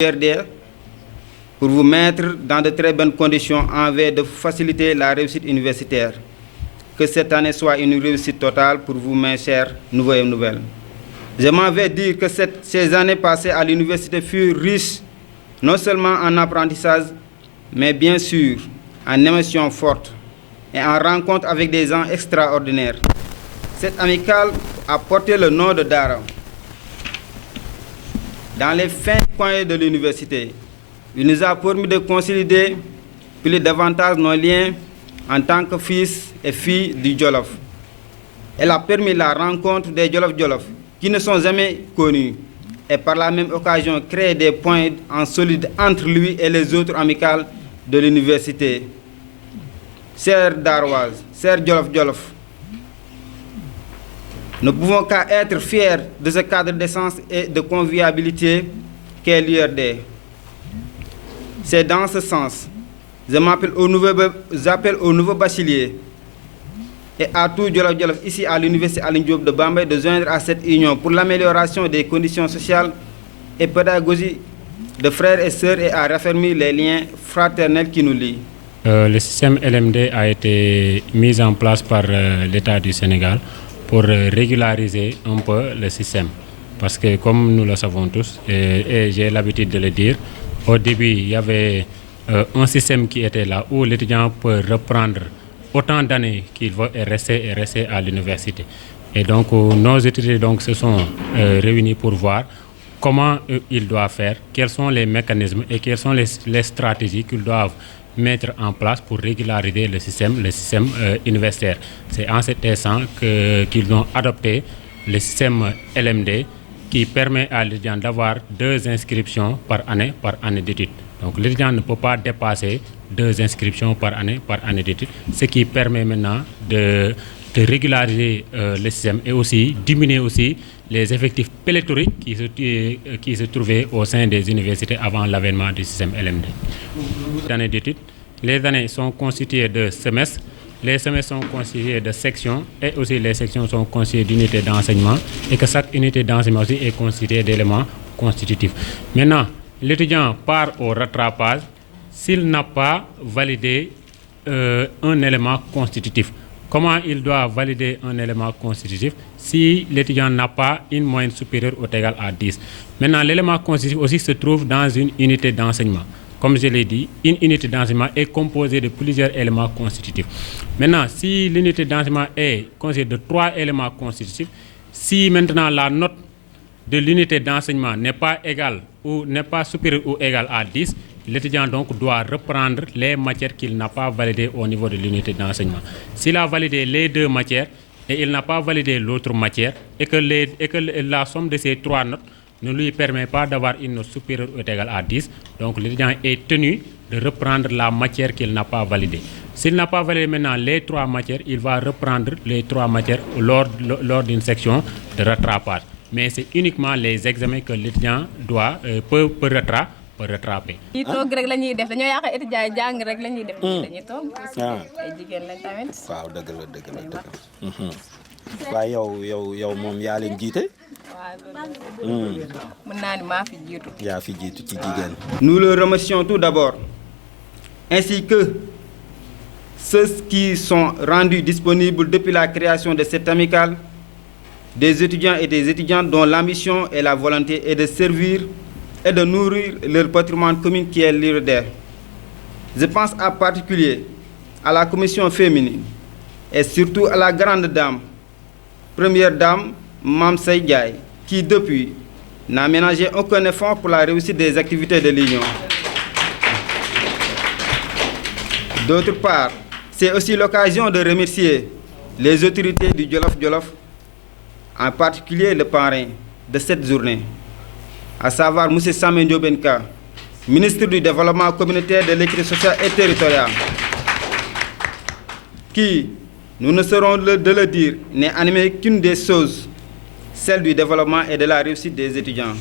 URD pour vous mettre dans de très bonnes conditions en vue de faciliter la réussite universitaire. Que cette année soit une réussite totale pour vous, mes chers nouveaux et nouvelles. Je m'en vais dire que ces années passées à l'université furent riches, non seulement en apprentissage, mais bien sûr en émotions fortes et en rencontres avec des gens extraordinaires. Cette amicale a porté le nom de Dara. Dans les fins coins de l'université, il nous a permis de consolider plus davantage nos liens en tant que fils et filles du Jolof. Elle a permis la rencontre des Jolof-Jolof qui ne sont jamais connus et par la même occasion créer des points en solide entre lui et les autres amicales de l'université. Chers Daroises, chers Jolof-Jolof, nous ne pouvons qu'à être fiers de ce cadre d'essence et de convivialité qu'est l'URD. C'est dans ce sens, j'appelle aux nouveaux bacheliers et à tout Jolof-Jolof ici à l'Université Alioune Diop de Bambey de joindre à cette union pour l'amélioration des conditions sociales et pédagogiques de frères et sœurs et à raffermir les liens fraternels qui nous lient. Le système LMD a été mis en place par l'État du Sénégal pour régulariser un peu le système. Parce que comme nous le savons tous, et j'ai l'habitude de le dire, au début il y avait un système qui était là où l'étudiant peut reprendre autant d'années qu'il veut et rester à l'université. Et donc nos étudiants se sont réunis pour voir comment ils doivent faire, quels sont les mécanismes et quelles sont les stratégies qu'ils doivent mettre en place pour régulariser le système universitaire. C'est en cet instant qu'ils ont adopté le système LMD qui permet à l'étudiant d'avoir 2 inscriptions par année d'études. Donc l'étudiant ne peut pas dépasser 2 inscriptions par année d'études, ce qui permet maintenant de régulariser le système et aussi diminuer aussi les effectifs pléthoriques qui se trouvaient au sein des universités avant l'avènement du système LMD. Années d'études, les années sont constituées de semestres, les semestres sont constitués de sections et aussi les sections sont constituées d'unités d'enseignement et que chaque unité d'enseignement aussi est constituée d'éléments constitutifs. Maintenant, l'étudiant part au rattrapage s'il n'a pas validé un élément constitutif. Comment il doit valider un élément constitutif si l'étudiant n'a pas une moyenne supérieure ou égale à 10? Maintenant, l'élément constitutif aussi se trouve dans une unité d'enseignement. Comme je l'ai dit, une unité d'enseignement est composée de plusieurs éléments constitutifs. Maintenant, si l'unité d'enseignement est constituée de 3 éléments constitutifs, si maintenant la note de l'unité d'enseignement n'est pas égale ou n'est pas supérieure ou égale à 10, l'étudiant donc doit reprendre les matières qu'il n'a pas validées au niveau de l'unité d'enseignement. S'il a validé les 2 matières et il n'a pas validé l'autre matière et que la somme de ces 3 notes ne lui permet pas d'avoir une note supérieure ou égale à 10, donc l'étudiant est tenu de reprendre la matière qu'il n'a pas validée. S'il n'a pas validé maintenant les 3 matières, il va reprendre les 3 matières lors d'une section de rattrapage. Mais c'est uniquement les examens que l'étudiant peut rattraper. ñi toog rek la ñuy def dañoo yaakaar étudiant yi jàng rek la ñuy def. dañuy toog ay jigéen lañ tamit. waaw dëgg la. waaye yow moom yaa leen jiite. waaw mën naa ni maa fi jiitu. yaa fi jiitu ci jigéen. Nous le remercions tout d'abord, ainsi que ceux qui sont rendus disponibles depuis la création de cette amicale, des étudiants et des étudiantes dont l'ambition et la volonté est de servir et de nourrir leur patrimoine commun qui est l'URD. Je pense en particulier à la commission féminine et surtout à la grande dame, première dame, Mame Sey Ndiaye, qui depuis n'a ménagé aucun effort pour la réussite des activités de l'Union. D'autre part, c'est aussi l'occasion de remercier les autorités du Jolof-Jolof, en particulier le parrain de cette journée, à savoir M. Samuel Ndiobenka, ministre du Développement communautaire, de l'équité sociale et territoriale, qui, nous ne serons de le dire, n'est animé qu'une des choses, celle du développement et de la réussite des étudiants.